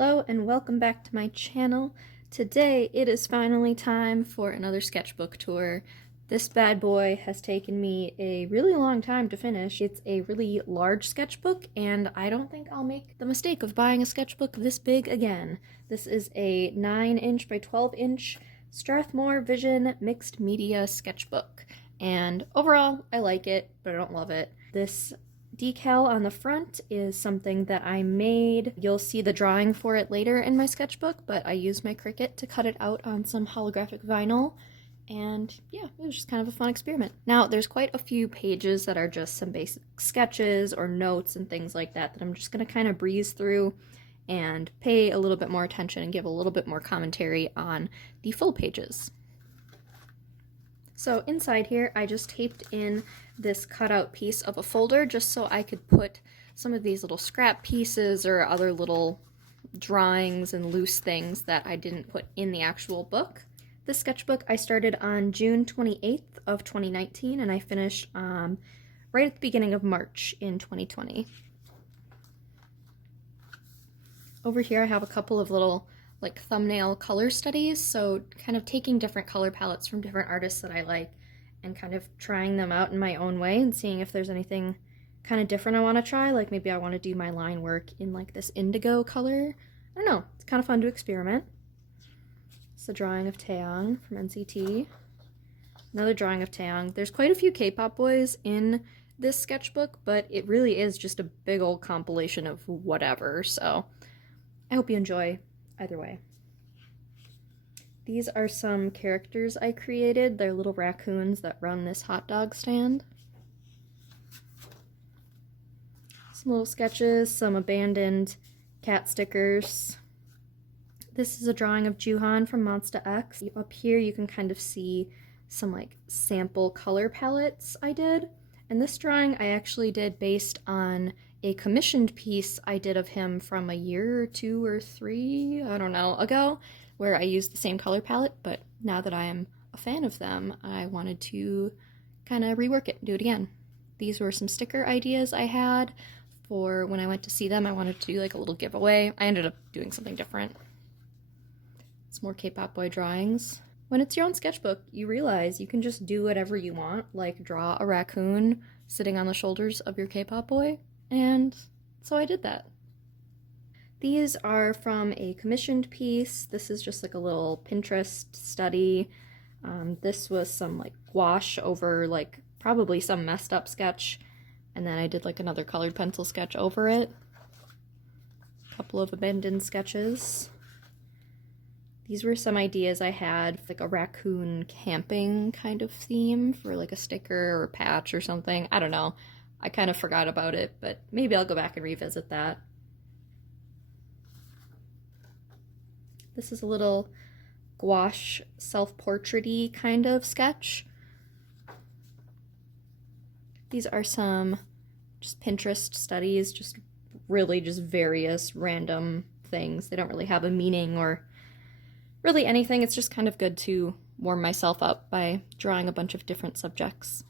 Hello and welcome back to my channel. Today it is finally time for another sketchbook tour. This bad boy has taken me a really long time to finish. It's a really large sketchbook and I don't think I'll make the mistake of buying a sketchbook this big again. This is a 9" by 12" Strathmore Vision mixed media sketchbook and overall I like it, but I don't love it. This decal on the front is something that I made. You'll see the drawing for it later in my sketchbook, but I used my Cricut to cut it out on some holographic vinyl, and yeah, it was just kind of a fun experiment. Now, there's quite a few pages that are just some basic sketches or notes and things like that I'm just going to kind of breeze through and pay a little bit more attention and give a little bit more commentary on the full pages. So inside here, I just taped in this cutout piece of a folder just so I could put some of these little scrap pieces or other little drawings and loose things that I didn't put in the actual book. This sketchbook I started on June 28th of 2019 and I finished right at the beginning of March in 2020. Over here I have a couple of little like thumbnail color studies, so kind of taking different color palettes from different artists that I like and kind of trying them out in my own way and seeing if there's anything kind of different I want to try. Like maybe I want to do my line work in like this indigo color. I don't know, it's kind of fun to experiment. It's a drawing of Taeyong from NCT. Another drawing of Taeyong. There's quite a few K-pop boys in this sketchbook, but it really is just a big old compilation of whatever, so I hope you enjoy either way. These are some characters I created. They're little raccoons that run this hot dog stand. Some little sketches, some abandoned cat stickers. This is a drawing of Juhan from Monsta X. Up here you can kind of see some like sample color palettes I did. And this drawing I actually did based on a commissioned piece I did of him from a year or 2 or 3, I don't know, ago, where I used the same color palette, but now that I am a fan of them, I wanted to kind of rework it and do it again. These were some sticker ideas I had for when I went to see them. I wanted to do like a little giveaway. I ended up doing something different. It's more K-pop boy drawings. When it's your own sketchbook, you realize you can just do whatever you want, like draw a raccoon sitting on the shoulders of your K-pop boy. And so I did that. These are from a commissioned piece. This is just like a little Pinterest study. This was some like gouache over like probably some messed up sketch. And then I did like another colored pencil sketch over it. A couple of abandoned sketches. These were some ideas I had, like a raccoon camping kind of theme for like a sticker or a patch or something. I don't know. I kind of forgot about it, but maybe I'll go back and revisit that. This is a little gouache self-portrait-y kind of sketch. These are some just Pinterest studies, just really just various random things. They don't really have a meaning or really anything. It's just kind of good to warm myself up by drawing a bunch of different subjects.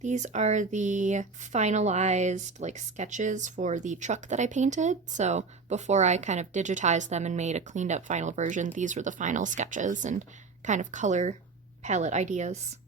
These are the finalized like sketches for the truck that I painted. So before I kind of digitized them and made a cleaned up final version, these were the final sketches and kind of color palette ideas.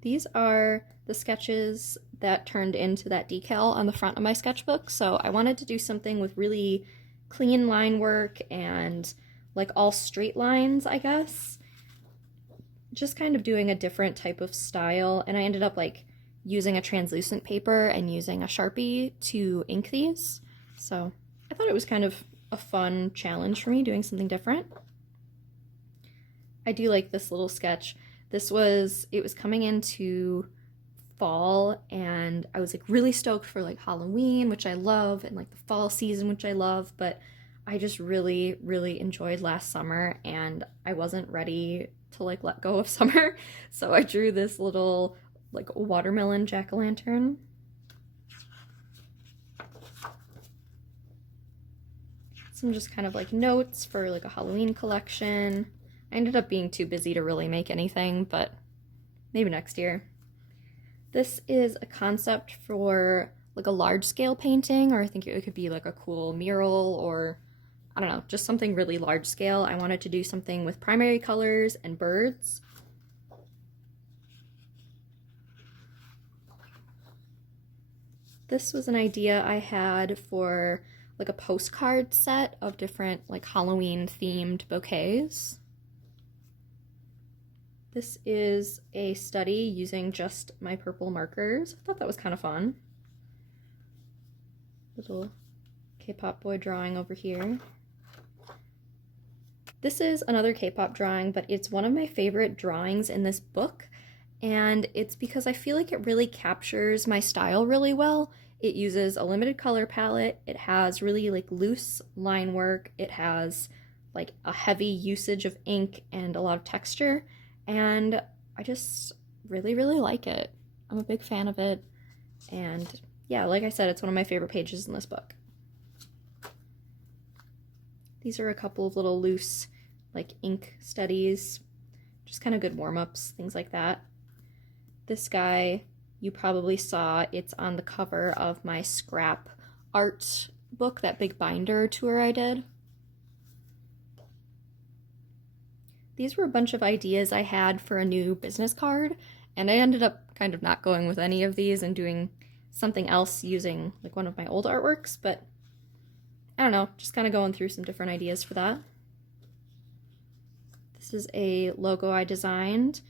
These are the sketches that turned into that decal on the front of my sketchbook. So I wanted to do something with really clean line work and like all straight lines, I guess. Just kind of doing a different type of style. And I ended up like using a translucent paper and using a Sharpie to ink these. So I thought it was kind of a fun challenge for me doing something different. I do like this little sketch. It was coming into fall and I was like really stoked for like Halloween, which I love, and like the fall season, which I love, but I just really, really enjoyed last summer and I wasn't ready to like let go of summer. So I drew this little like watermelon jack-o'-lantern. Some just kind of like notes for like a Halloween collection. I ended up being too busy to really make anything, but maybe next year. This is a concept for like a large scale painting, or I think it could be like a cool mural, or I don't know, just something really large scale. I wanted to do something with primary colors and birds. This was an idea I had for like a postcard set of different like Halloween themed bouquets. This is a study using just my purple markers. I thought that was kind of fun. Little K-pop boy drawing over here. This is another K-pop drawing, but it's one of my favorite drawings in this book, and it's because I feel like it really captures my style really well. It uses a limited color palette, it has really like loose line work, it has like a heavy usage of ink and a lot of texture, and I just really like it. I'm a big fan of it, and yeah, like I said, it's one of my favorite pages in this book. These are a couple of little loose like ink studies, just kind of good warm-ups, things like that. This guy, you probably saw, it's on the cover of my scrap art book, that big binder tour I did. These were a bunch of ideas I had for a new business card, and I ended up kind of not going with any of these and doing something else using like one of my old artworks, but I don't know, just kind of going through some different ideas for that. This is a logo I designed.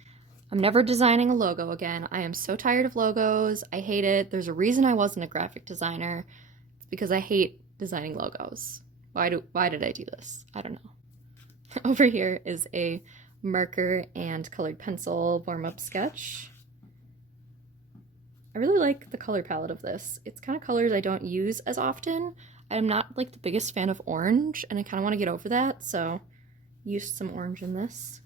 I'm never designing a logo again. I am so tired of logos. I hate it. There's a reason I wasn't a graphic designer. It's because I hate designing logos. Why did I do this? I don't know. Over here is a marker and colored pencil warm-up sketch. I really like the color palette of this. It's kind of colors I don't use as often. I'm not like the biggest fan of orange, and I kind of want to get over that, so used some orange in this.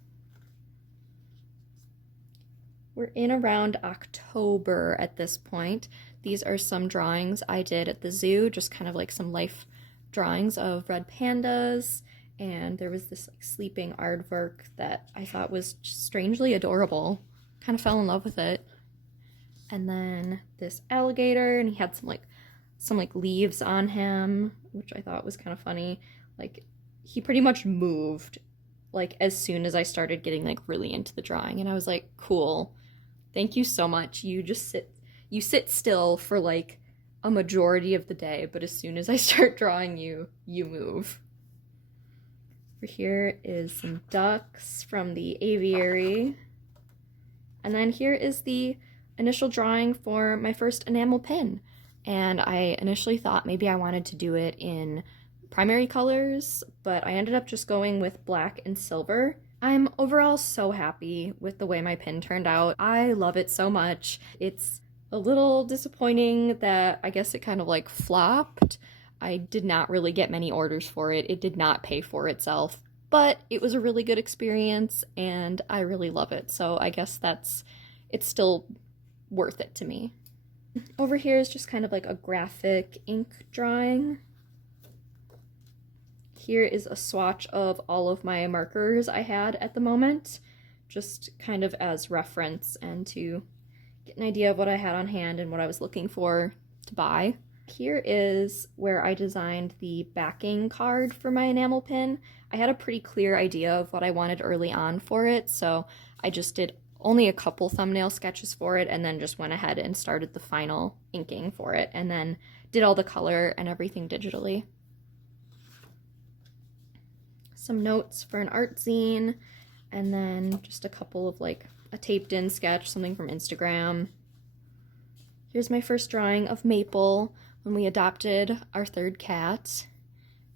We're in around October at this point. These are some drawings I did at the zoo, just kind of like some life drawings of red pandas, and there was this like sleeping aardvark that I thought was strangely adorable. Kind of fell in love with it. And then this alligator, and he had some leaves on him, which I thought was kind of funny. Like, he pretty much moved like as soon as I started getting like really into the drawing, and I was like, cool, thank you so much. You sit still for like a majority of the day, but as soon as I start drawing you move. Over here is some ducks from the aviary, and then here is the initial drawing for my first enamel pin. And I initially thought maybe I wanted to do it in primary colors, but I ended up just going with black and silver. I'm overall so happy with the way my pin turned out. I love it so much. It's a little disappointing that I guess it kind of like flopped. I did not really get many orders for it. It did not pay for itself, but it was a really good experience and I really love it. So I guess it's still worth it to me. Over here is just kind of like a graphic ink drawing. Here is a swatch of all of my markers I had at the moment, just kind of as reference and to get an idea of what I had on hand and what I was looking for to buy. Here is where I designed the backing card for my enamel pin. I had a pretty clear idea of what I wanted early on for it, so I just did only a couple thumbnail sketches for it and then just went ahead and started the final inking for it and then did all the color and everything digitally. Some notes for an art zine, and then just a couple of like a taped in sketch, something from Instagram. Here's my first drawing of Maple when we adopted our third cat.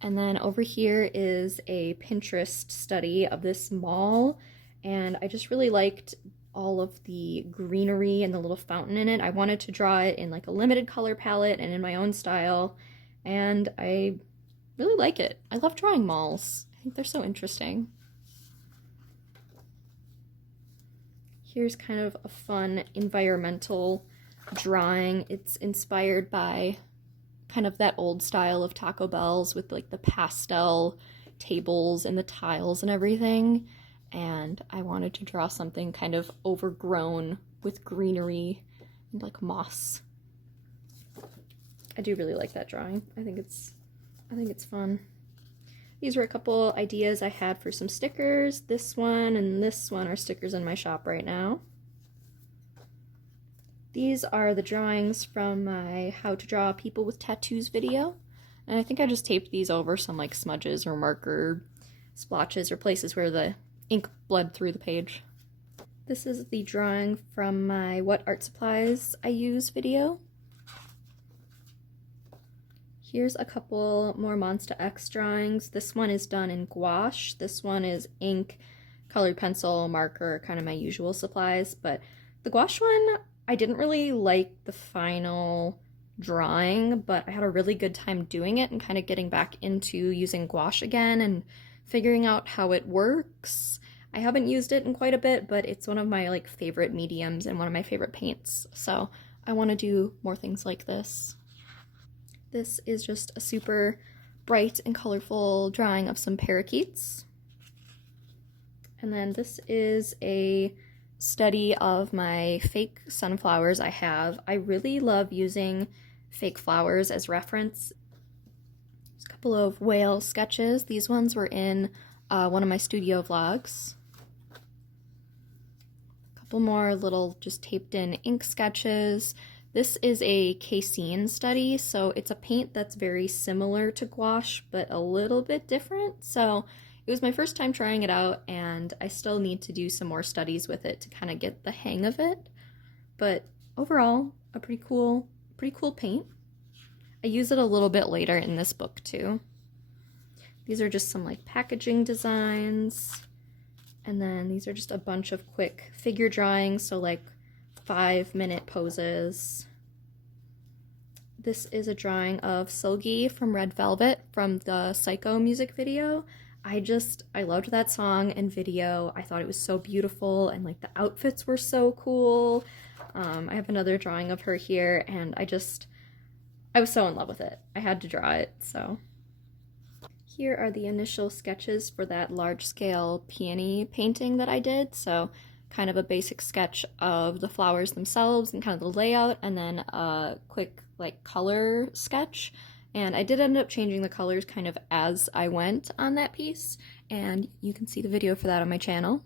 And then over here is a Pinterest study of this mall, and I just really liked all of the greenery and the little fountain in it. I wanted to draw it in like a limited color palette and in my own style, and I really like it. I love drawing malls. I think they're so interesting. Here's kind of a fun environmental drawing. It's inspired by kind of that old style of Taco Bell's with like the pastel tables and the tiles and everything. and I wanted to draw something kind of overgrown with greenery and like moss. I do really like that drawing. I think it's fun. These were a couple ideas I had for some stickers. This one and this one are stickers in my shop right now. These are the drawings from my How to Draw People with Tattoos video. And I think I just taped these over some like smudges or marker splotches or places where the ink bled through the page. This is the drawing from my What Art Supplies I Use video. Here's a couple more Monsta X drawings. This one is done in gouache. This one is ink, colored pencil, marker, kind of my usual supplies. But the gouache one, I didn't really like the final drawing, but I had a really good time doing it and kind of getting back into using gouache again and figuring out how it works. I haven't used it in quite a bit, but it's one of my like favorite mediums and one of my favorite paints. So I want to do more things like this. This is just a super bright and colorful drawing of some parakeets. And then this is a study of my fake sunflowers I have. I really love using fake flowers as reference. There's a couple of whale sketches. These ones were in one of my studio vlogs. A couple more little just taped in ink sketches. This is a casein study, so it's a paint that's very similar to gouache, but a little bit different. So it was my first time trying it out, and I still need to do some more studies with it to kind of get the hang of it. But overall, a pretty cool paint. I use it a little bit later in this book too. These are just some like packaging designs. And then these are just a bunch of quick figure drawings, so like 5-minute poses. This is a drawing of Silgi from Red Velvet from the Psycho music video. I loved that song and video. I thought it was so beautiful and like the outfits were so cool. I have another drawing of her here and I was so in love with it. I had to draw it, so. Here are the initial sketches for that large-scale peony painting that I did. So kind of a basic sketch of the flowers themselves and kind of the layout, and then a quick like color sketch. And I did end up changing the colors kind of as I went on that piece, and you can see the video for that on my channel.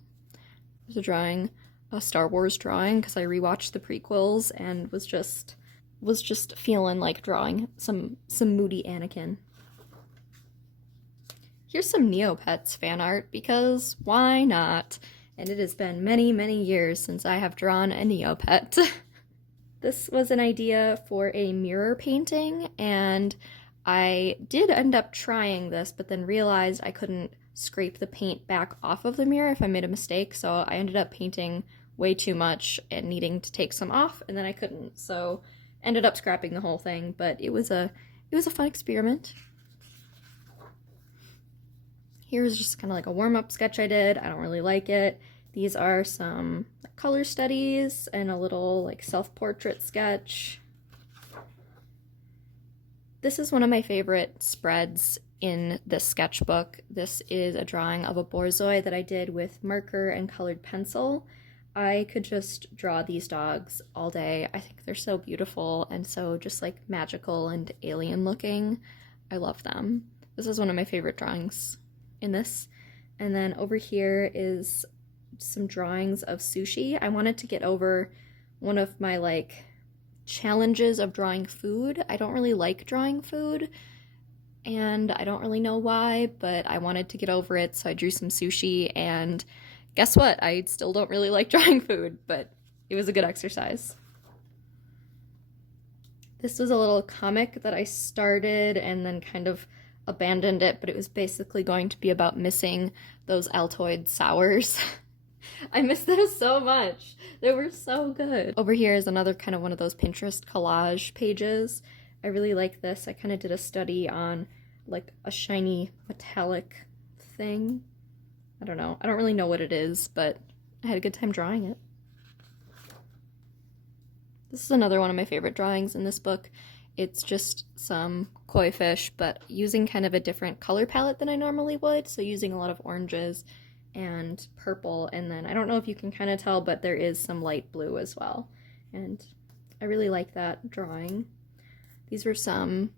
There's a drawing, a Star Wars drawing, because I rewatched the prequels and was just feeling like drawing some moody Anakin. Here's some Neopets fan art, because why not? And it has been many, many years since I have drawn a Neopet. This was an idea for a mirror painting, and I did end up trying this, but then realized I couldn't scrape the paint back off of the mirror if I made a mistake, so I ended up painting way too much and needing to take some off, and then I couldn't, so ended up scrapping the whole thing, but it was a fun experiment. Here's just kind of like a warm-up sketch I did. I don't really like it. These are some color studies and a little like self-portrait sketch. This is one of my favorite spreads in this sketchbook. This is a drawing of a borzoi that I did with marker and colored pencil. I could just draw these dogs all day. I think they're so beautiful and so just like magical and alien looking. I love them. This is one of my favorite drawings in this. And then over here is some drawings of sushi. I wanted to get over one of my like challenges of drawing food. I don't really like drawing food and I don't really know why, but I wanted to get over it, so I drew some sushi, and guess what? I still don't really like drawing food, but it was a good exercise. This was a little comic that I started and then kind of abandoned it, but it was basically going to be about missing those Altoid sours. I miss those so much. They were so good. Over here is another kind of one of those Pinterest collage pages. I really like this. I kind of did a study on like a shiny metallic thing. I don't know. I don't really know what it is, but I had a good time drawing it. This is another one of my favorite drawings in this book. It's just some koi fish, but using kind of a different color palette than I normally would, so using a lot of oranges and purple, and then I don't know if you can kind of tell, but there is some light blue as well. And I really like that drawing. These were some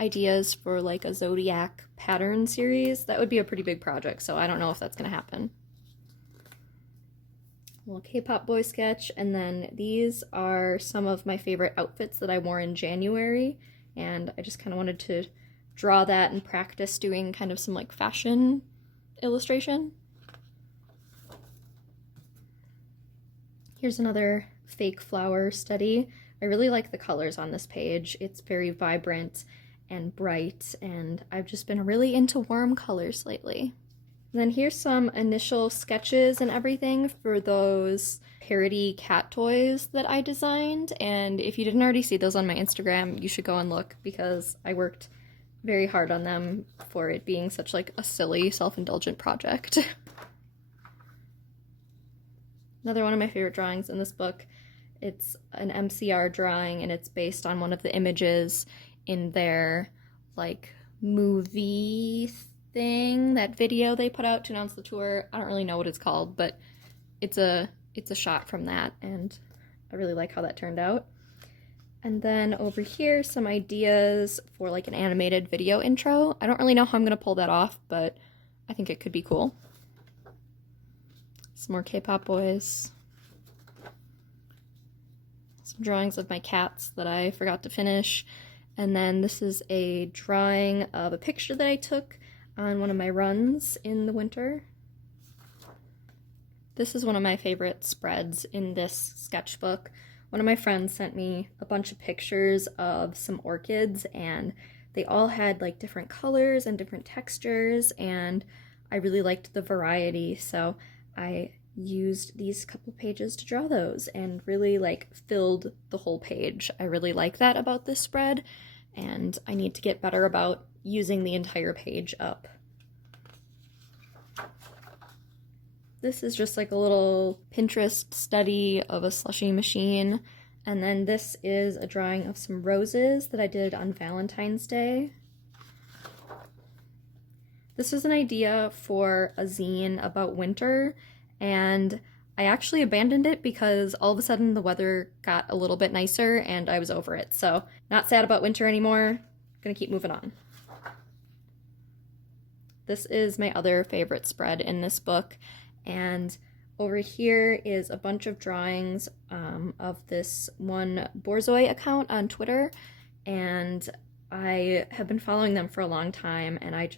ideas for like a zodiac pattern series. That would be a pretty big project, so I don't know if that's gonna happen. A little K-pop boy sketch, and then these are some of my favorite outfits that I wore in January, and I just kind of wanted to draw that and practice doing kind of some like fashion illustration. Here's another fake flower study. I really like the colors on this page. It's very vibrant and bright, and I've just been really into warm colors lately. And then here's some initial sketches and everything for those parody cat toys that I designed, and if you didn't already see those on my Instagram, you should go and look because I worked very hard on them for it being such like a silly, self-indulgent project. Another one of my favorite drawings in this book. It's an MCR drawing, and it's based on one of the images in their like movie thing, that video they put out to announce the tour. I don't really know what it's called, but it's a shot from that, and I really like how that turned out. And then over here, some ideas for like an animated video intro. I don't really know how I'm gonna pull that off, but I think it could be cool. Some more K-pop boys. Some drawings of my cats that I forgot to finish. And then this is a drawing of a picture that I took on one of my runs in the winter. This is one of my favorite spreads in this sketchbook. One of my friends sent me a bunch of pictures of some orchids, and they all had like different colors and different textures, and I really liked the variety, so I used these couple pages to draw those and really like filled the whole page. I really like that about this spread, and I need to get better about using the entire page up. This is just like a little Pinterest study of a slushie machine, and then this is a drawing of some roses that I did on Valentine's Day. This was an idea for a zine about winter, and I actually abandoned it because all of a sudden the weather got a little bit nicer and I was over it. So not sad about winter anymore, gonna keep moving on. This is my other favorite spread in this book, and over here is a bunch of drawings of this one Borzoi account on Twitter, and I have been following them for a long time, and I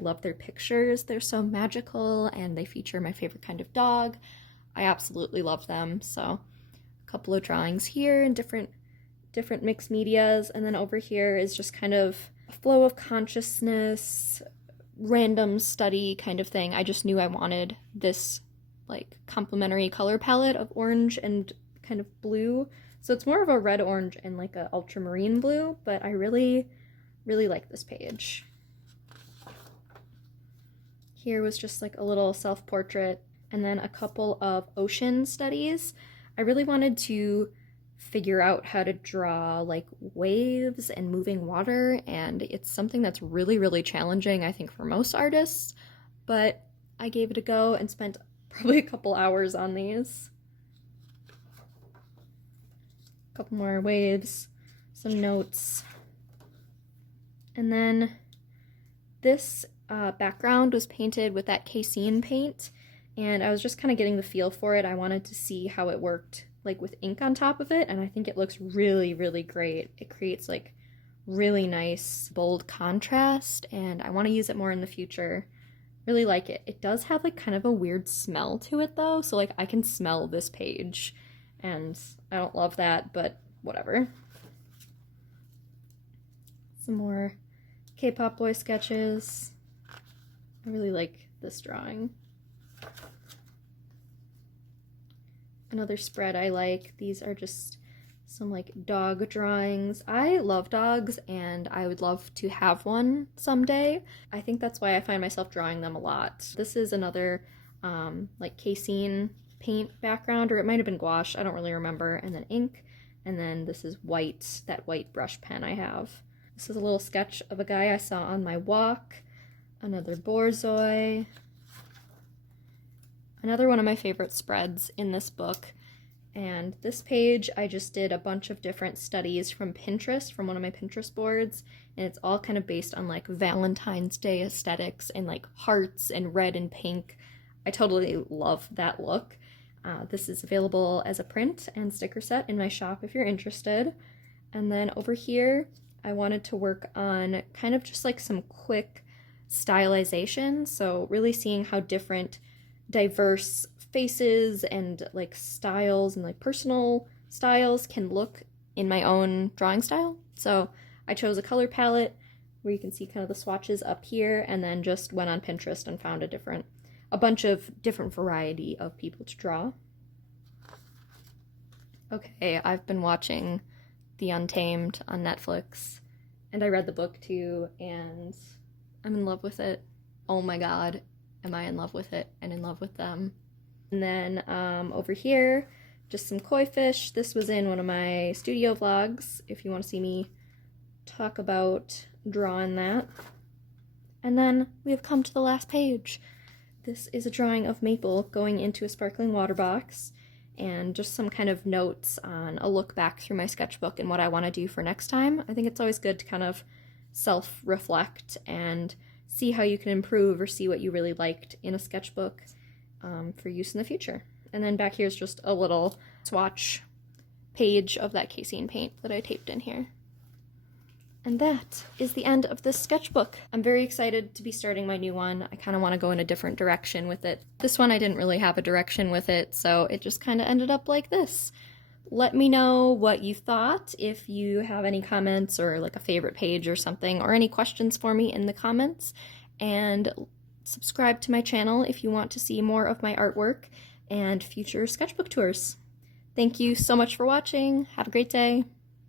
love their pictures. They're so magical, and they feature my favorite kind of dog. I absolutely love them. So a couple of drawings here in different mixed medias, and then over here is just kind of a flow of consciousness, random study kind of thing. I just knew I wanted this like complementary color palette of orange and kind of blue. So it's more of a red, orange, and like a ultramarine blue, but I really, really like this page. Here was just like a little self-portrait, and then a couple of ocean studies. I really wanted to figure out how to draw like waves and moving water, and it's something that's really, really challenging, I think, for most artists, but I gave it a go and spent probably a couple hours on these. Couple more waves, some notes, and then this background was painted with that casein paint, and I was just kind of getting the feel for it. I wanted to see how it worked like with ink on top of it, and I think it looks really, really great. It creates like really nice bold contrast, and I want to use it more in the future. Really like it. It does have like kind of a weird smell to it though, so like I can smell this page, and I don't love that, but whatever. Some more K-pop boy sketches. I really like this drawing. Another spread I like. These are just some like dog drawings. I love dogs, and I would love to have one someday. I think that's why I find myself drawing them a lot. This is another like casein paint background, or it might have been gouache, I don't really remember, and then ink, and then this is white, that white brush pen I have. This is a little sketch of a guy I saw on my walk, another Borzoi, Another one of my favorite spreads in this book. And this page, I just did a bunch of different studies from Pinterest, from one of my Pinterest boards, and it's all kind of based on like Valentine's Day aesthetics and like hearts and red and pink. I totally love that look. This is available as a print and sticker set in my shop if you're interested. And then over here, I wanted to work on kind of just like some quick stylization, so really seeing how different diverse faces and like styles and like personal styles can look in my own drawing style. So I chose a color palette where you can see kind of the swatches up here, and then just went on Pinterest and found a bunch of different variety of people to draw. Okay, I've been watching The Untamed on Netflix, and I read the book too, and I'm in love with it. Oh my god, am I in love with it and in love with them. And then over here, just some koi fish. This was in one of my studio vlogs, if you want to see me talk about drawing that. And then we have come to the last page. This is a drawing of Maple going into a sparkling water box, and just some kind of notes on a look back through my sketchbook and what I want to do for next time. I think it's always good to kind of self-reflect and see how you can improve or see what you really liked in a sketchbook for use in the future. And then back here is just a little swatch page of that casein paint that I taped in here. And that is the end of this sketchbook. I'm very excited to be starting my new one. I kind of want to go in a different direction with it. This one I didn't really have a direction with it, so it just kind of ended up like this. Let me know what you thought, if you have any comments or like a favorite page or something, or any questions for me in the comments. And subscribe to my channel if you want to see more of my artwork and future sketchbook tours. Thank you so much for watching. Have a great day.